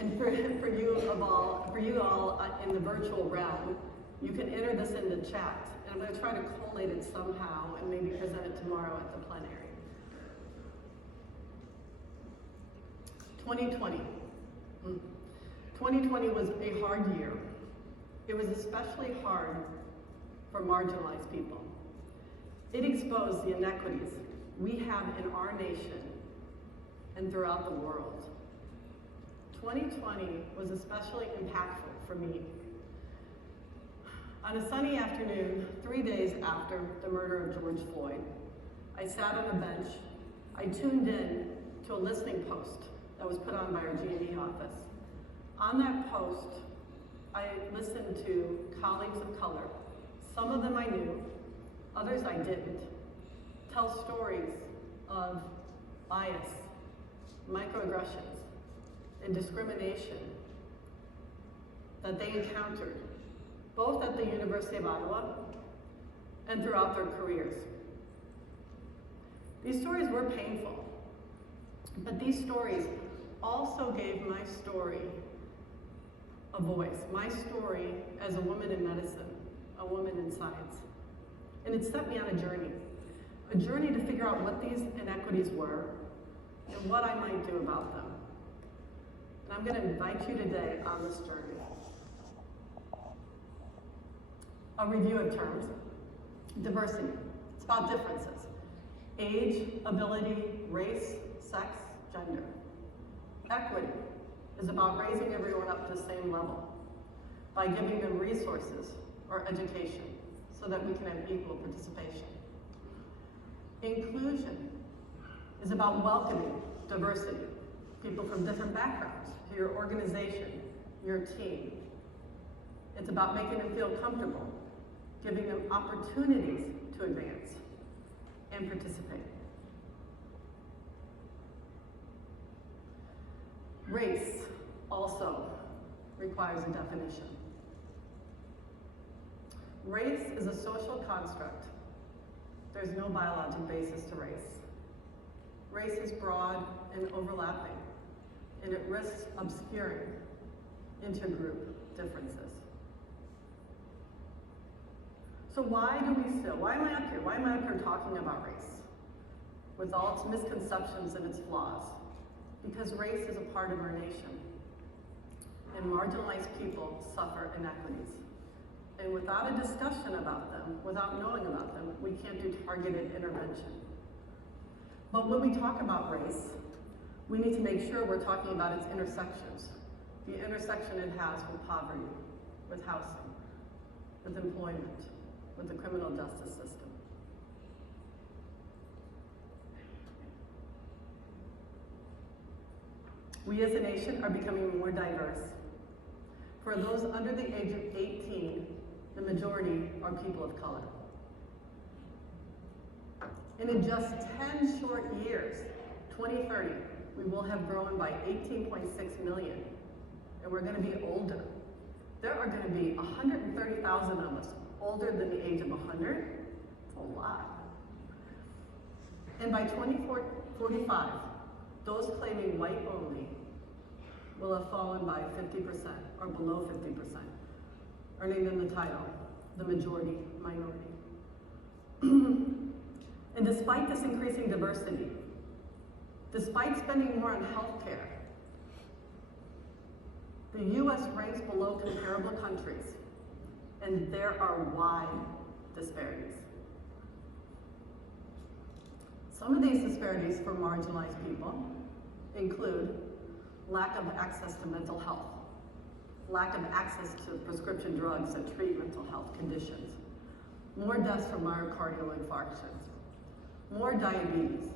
And for you all in the virtual realm, you can enter this in the chat, and I'm going to try to collate it somehow and maybe present it tomorrow at the plenary. 2020. 2020 was a hard year. It was especially hard for marginalized people. It exposed the inequities we have in our nation and throughout the world. 2020 was especially impactful for me. On a sunny afternoon, 3 days after the murder of George Floyd, I sat on a bench. I tuned in to a listening post that was put on by our G&E office. On that post, I listened to colleagues of color. Some of them I knew, others I didn't, tell stories of bias, microaggressions, and discrimination that they encountered, both at the University of Iowa and throughout their careers. These stories were painful, but these stories also gave my story a voice, my story as a woman in medicine, a woman in science. And it set me on a journey to figure out what these inequities were and what I might do about them. And I'm going to invite you today on this journey. A review of terms. Diversity. It's about differences. Age, ability, race, sex, gender. Equity is about raising everyone up to the same level by giving them resources or education so that we can have equal participation. Inclusion is about welcoming diversity, people from different backgrounds, to your organization, your team. It's about making them feel comfortable, giving them opportunities to advance and participate. Race also requires a definition. Race is a social construct. There's no biologic basis to race. Race is broad and overlapping, and it risks obscuring intergroup differences. So why am I up here? Why am I up here talking about race? With all its misconceptions and its flaws. Because race is a part of our nation, and marginalized people suffer inequities. And without a discussion about them, without knowing about them, we can't do targeted intervention. But when we talk about race, we need to make sure we're talking about its intersections. The intersection it has with poverty, with housing, with employment, with the criminal justice system. We as a nation are becoming more diverse. For those under the age of 18, the majority are people of color. And in just 10 short years, 2030, we will have grown by 18.6 million, and we're going to be older. There are going to be 130,000 of us older than the age of 100. It's a lot. And by 2045, those claiming white only will have fallen by 50% or below 50%, earning them the title, the majority minority. And despite this increasing diversity, despite spending more on healthcare, the US ranks below comparable countries, and there are wide disparities. Some of these disparities for marginalized people include lack of access to mental health, lack of access to prescription drugs that treat mental health conditions, more deaths from myocardial infarctions, more diabetes,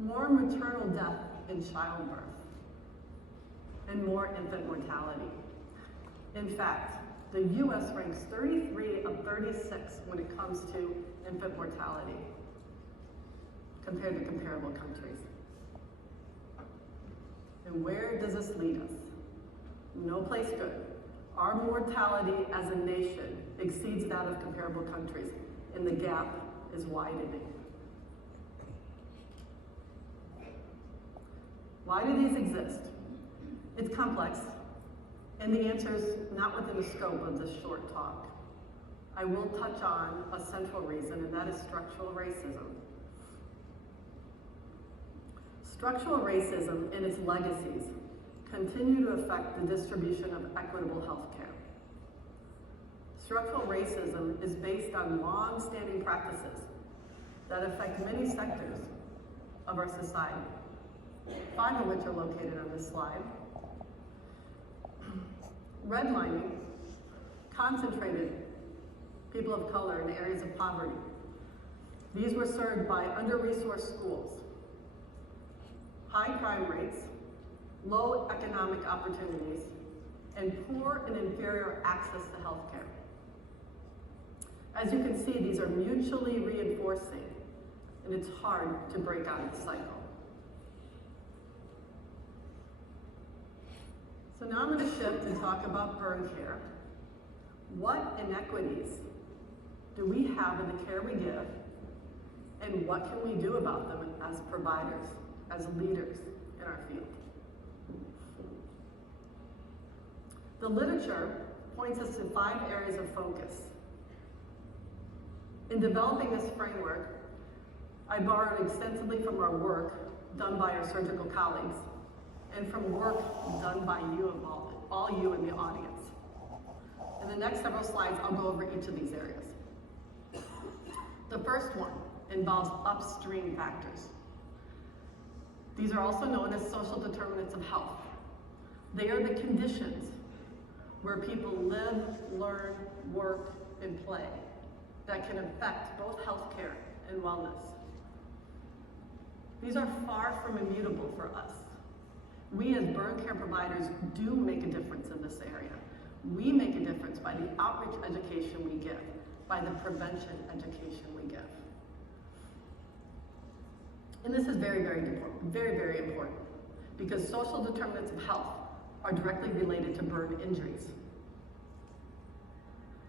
more maternal death in childbirth, and more infant mortality. In fact, the US ranks 33 of 36 when it comes to infant mortality compared to comparable countries. And where does this lead us? No place good. Our mortality as a nation exceeds that of comparable countries, and the gap is widening. Why do these exist? It's complex, and the answer is not within the scope of this short talk. I will touch on a central reason, and that is structural racism. Structural racism and its legacies continue to affect the distribution of equitable health care. Structural racism is based on long-standing practices that affect many sectors of our society, 5 of which are located on this slide. Redlining concentrated people of color in areas of poverty. These were served by under-resourced schools, high crime rates, low economic opportunities, and poor and inferior access to health care. As you can see, these are mutually reinforcing, and it's hard to break out of the cycle. So now I'm going to shift and talk about burn care. What inequities do we have in the care we give, and what can we do about them as providers, as leaders in our field? The literature points us to 5 areas of focus. In developing this framework, I borrowed extensively from our work done by our surgical colleagues and from work done by you, all you in the audience. In the next several slides, I'll go over each of these areas. The first one involves upstream factors. These are also known as social determinants of health. They are the conditions where people live, learn, work, and play that can affect both healthcare and wellness. These are far from immutable for us. We as burn care providers do make a difference in this area. We make a difference by the outreach education we give, by the prevention education we give. And this is very, very important, very important, because social determinants of health are directly related to burn injuries.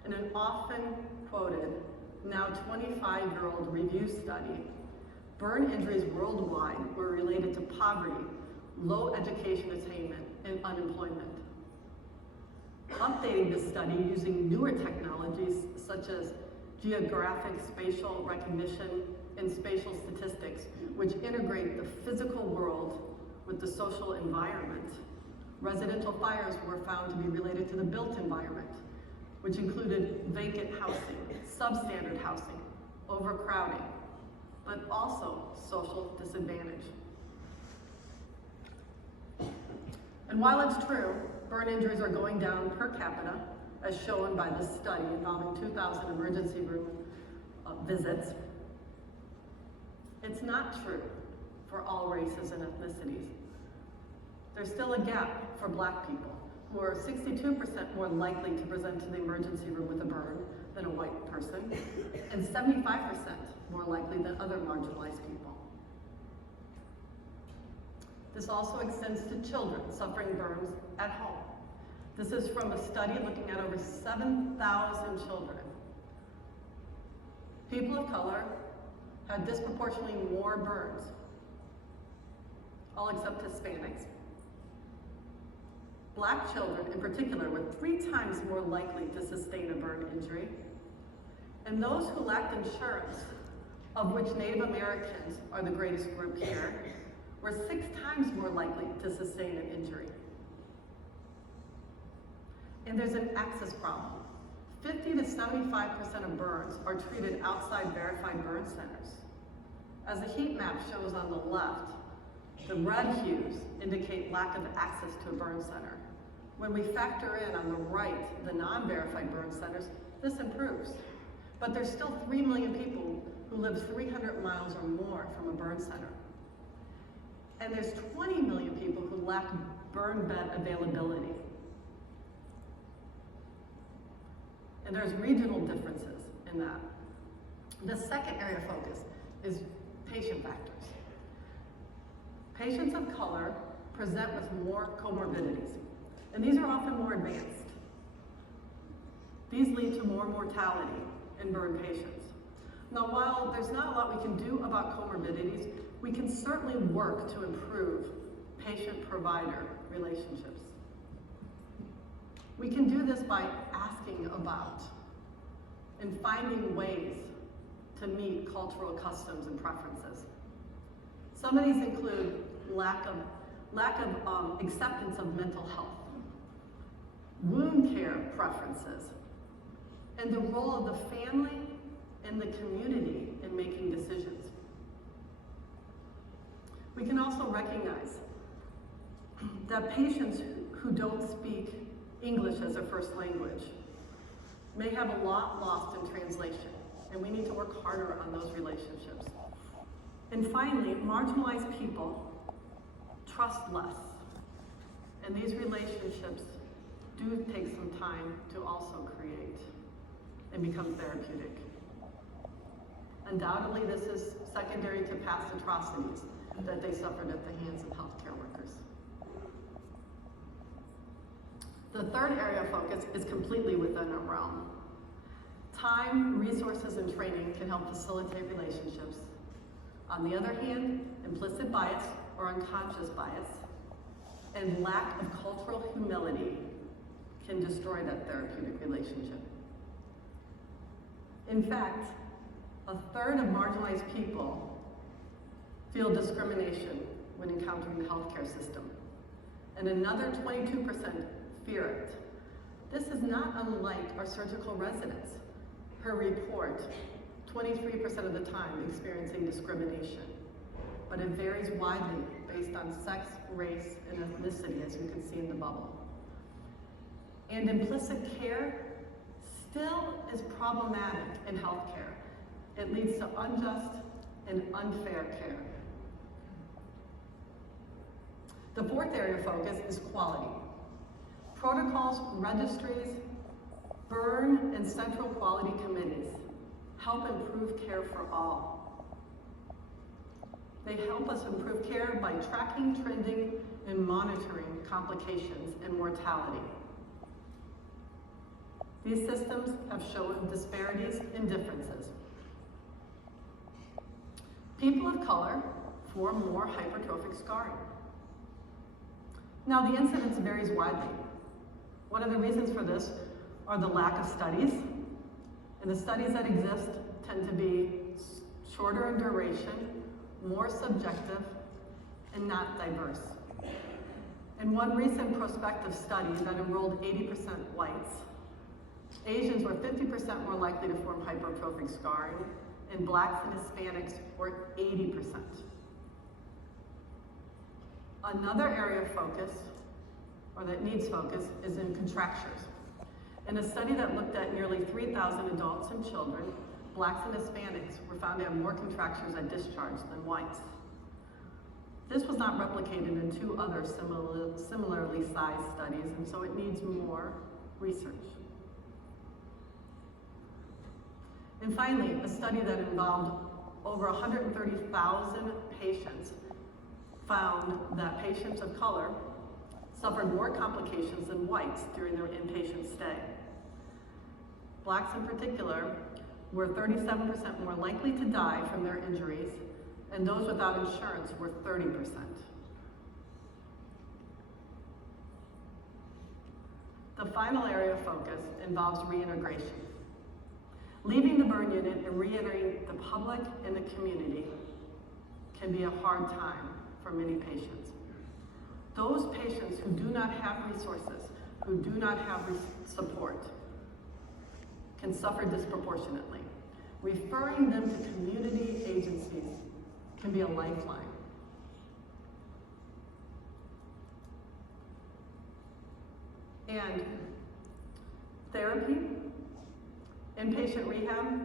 In an often quoted, now 25-year-old review study, burn injuries worldwide were related to poverty, low education attainment, and unemployment. Updating this study using newer technologies such as geographic spatial recognition and spatial statistics, which integrate the physical world with the social environment. Residential fires were found to be related to the built environment, which included vacant housing, substandard housing, overcrowding, but also social disadvantage. And while it's true, burn injuries are going down per capita, as shown by this study involving 2,000 emergency room visits, it's not true for all races and ethnicities. There's still a gap for Black people, who are 62% more likely to present to the emergency room with a burn than a white person, and 75% more likely than other marginalized people. This also extends to children suffering burns at home. This is from a study looking at over 7,000 children. People of color had disproportionately more burns, all except Hispanics. Black children, in particular, were 3 times more likely to sustain a burn injury. And those who lacked insurance, of which Native Americans are the greatest group here, were 6 times more likely to sustain an injury. And there's an access problem. 50 to 75% of burns are treated outside verified burn centers. As the heat map shows on the left, the red hues indicate lack of access to a burn center. When we factor in on the right the non-verified burn centers, this improves. But there's still 3 million people who live 300 miles or more from a burn center. And there's 20 million people who lack burn bed availability. And there's regional differences in that. The second area of focus is patient factors. Patients of color present with more comorbidities, and these are often more advanced. These lead to more mortality in burn patients. Now, while there's not a lot we can do about comorbidities, we can certainly work to improve patient-provider relationships. We can do this by asking about and finding ways to meet cultural customs and preferences. Some of these include lack of acceptance of mental health, wound care preferences, and the role of the family and the community in making decisions. We can also recognize that patients who don't speak English as their first language may have a lot lost in translation, and we need to work harder on those relationships. And finally, marginalized people trust less, and these relationships do take some time to also create and become therapeutic. Undoubtedly, this is secondary to past atrocities that they suffered at the hands of healthcare workers. The third area of focus is completely within our realm. Time, resources, and training can help facilitate relationships. On the other hand, implicit bias or unconscious bias and lack of cultural humility can destroy that therapeutic relationship. In fact, a third of marginalized people feel discrimination when encountering the healthcare system, and another 22% fear it. This is not unlike our surgical residents who report 23% of the time experiencing discrimination, but it varies widely based on sex, race, and ethnicity, as you can see in the bubble. And implicit care still is problematic in healthcare. It leads to unjust and unfair care. The fourth area of focus is quality. Protocols, registries, burn, and central quality committees help improve care for all. They help us improve care by tracking, trending, and monitoring complications and mortality. These systems have shown disparities and differences. People of color form more hypertrophic scarring. Now, the incidence varies widely. One of the reasons for this are the lack of studies, and the studies that exist tend to be shorter in duration, more subjective, and not diverse. In one recent prospective study that enrolled 80% whites, Asians were 50% more likely to form hypertrophic scarring, and Blacks and Hispanics were 80%. Another area of focus, or that needs focus, is in contractures. In a study that looked at nearly 3,000 adults and children, Blacks and Hispanics were found to have more contractures at discharge than whites. This was not replicated in two other similarly sized studies, and so it needs more research. And finally, a study that involved over 130,000 patients found that patients of color suffered more complications than whites during their inpatient stay. Blacks in particular were 37% more likely to die from their injuries, and those without insurance were 30%. The final area of focus involves reintegration. Leaving the burn unit and re-entering the public and the community can be a hard time for many patients. Those patients who do not have resources, who do not have support, can suffer disproportionately. Referring them to community agencies can be a lifeline. And therapy, inpatient rehab,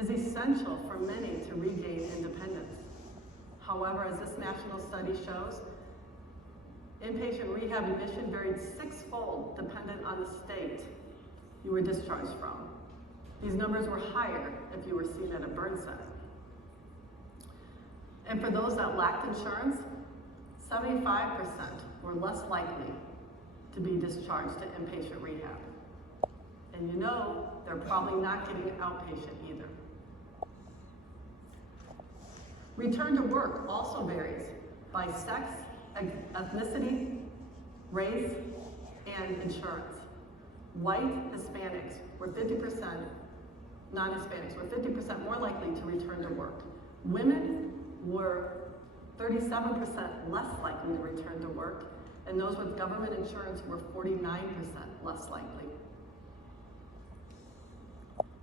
is essential for many to regain independence. However, as this national study shows, inpatient rehab admission varied sixfold dependent on the state you were discharged from. These numbers were higher if you were seen at a burn center. And for those that lacked insurance, 75% were less likely to be discharged to inpatient rehab. And you know, they're probably not getting outpatient either. Return to work also varies by sex ethnicity, race, and insurance. White Hispanics were 50%, non-Hispanics were 50% more likely to return to work. Women were 37% less likely to return to work, and those with government insurance were 49% less likely.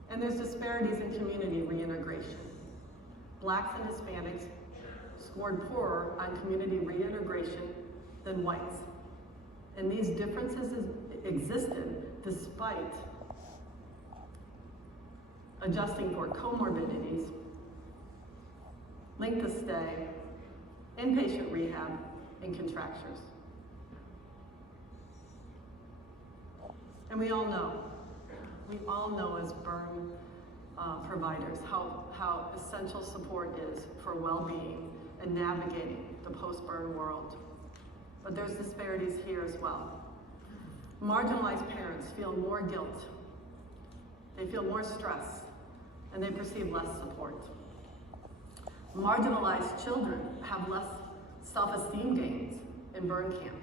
And there's disparities in community reintegration. Blacks and Hispanics scored poorer on community reintegration than whites. And these differences existed despite adjusting for comorbidities, length of stay, inpatient rehab, and contractures. And we all know as burn providers how essential support is for well-being and navigating the post-burn world. But there's disparities here as well. Marginalized parents feel more guilt, they feel more stress, and they perceive less support. Marginalized children have less self-esteem gains in burn camp,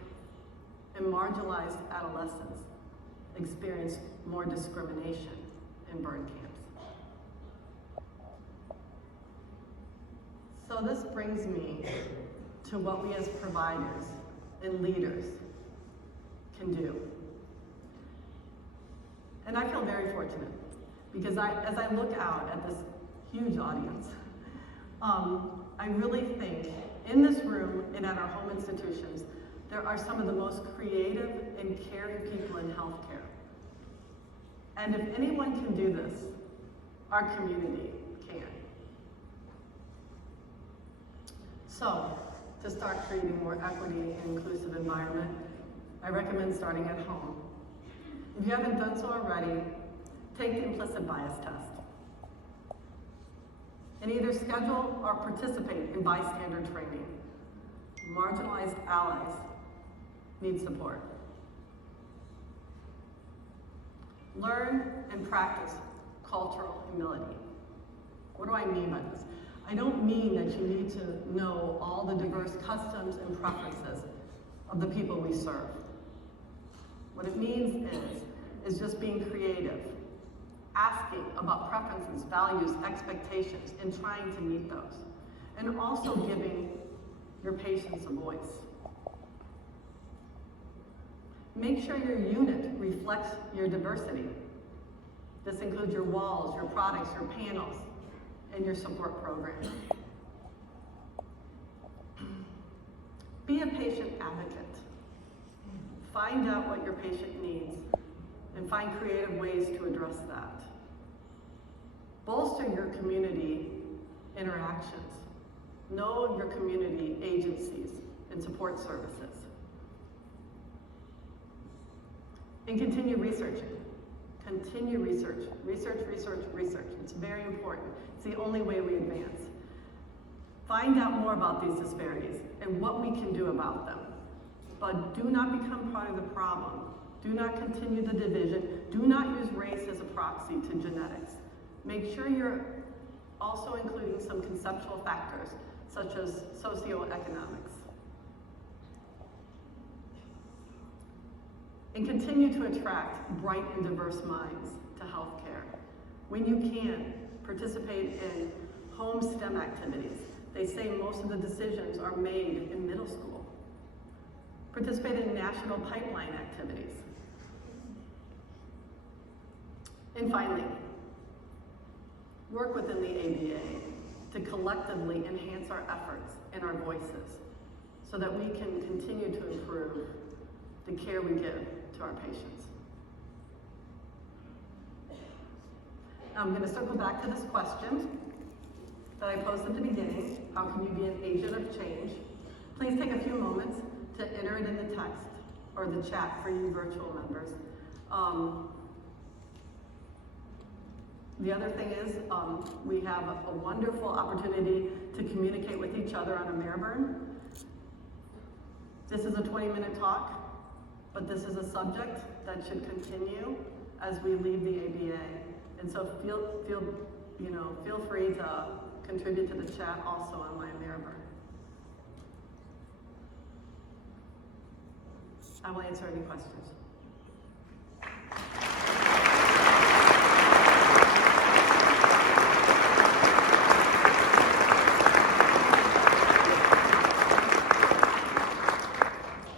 and marginalized adolescents experience more discrimination in burn camps. So this brings me to what we as providers and leaders can do. And I feel very fortunate because as I look out at this huge audience, I really think in this room and at our home institutions, there are some of the most creative and caring people in healthcare. And if anyone can do this, our community can. So, to start creating a more equity and inclusive environment, I recommend starting at home. If you haven't done so already, take the implicit bias test. And either schedule or participate in bystander training. Marginalized allies need support. Learn and practice cultural humility. What do I mean by this? I don't mean that you need to know all the diverse customs and preferences of the people we serve. What it means is just being creative, asking about preferences, values, expectations, and trying to meet those. And also giving your patients a voice. Make sure your unit reflects your diversity. This includes your walls, your products, your panels, and your support programs. Be a patient advocate. Find out what your patient needs and find creative ways to address that. Bolster your community interactions. Know your community agencies and support services. And continue researching. Continue research. Research, research, research. It's very important. It's the only way we advance. Find out more about these disparities and what we can do about them. But do not become part of the problem. Do not continue the division. Do not use race as a proxy to genetics. Make sure you're also including some conceptual factors, such as socioeconomics. And continue to attract bright and diverse minds to healthcare. When you can, participate in home STEM activities. They say most of the decisions are made in middle school. Participate in national pipeline activities. And finally, work within the ABA to collectively enhance our efforts and our voices so that we can continue to improve the care we give to our patients. I'm going to circle back to this question that I posed at the beginning. How can you be an agent of change? Please take a few moments to enter it in the text or the chat for you virtual members. The other thing is we have a wonderful opportunity to communicate with each other on AmeriBurn. This is a 20-minute talk, but this is a subject that should continue as we leave the ABA. And so feel free to contribute to the chat also on my AmeriBurn. I will answer any questions.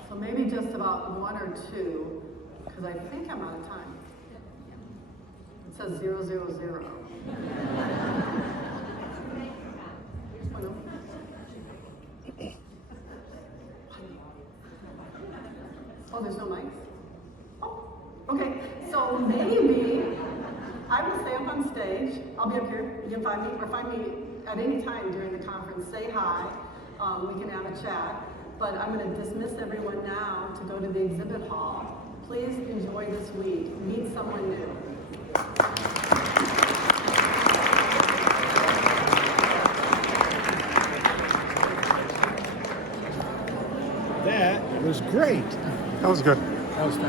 So maybe just about one or two, because I think I'm out of time. It says 000. Bueno. Oh, there's no mics? Oh, okay. So maybe I will stay up on stage. I'll be up here. You can find me, or find me at any time during the conference. Say hi. We can have a chat. But I'm going to dismiss everyone now to go to the exhibit hall. Please enjoy this week. Meet someone new. That was great. That was good. That was fast.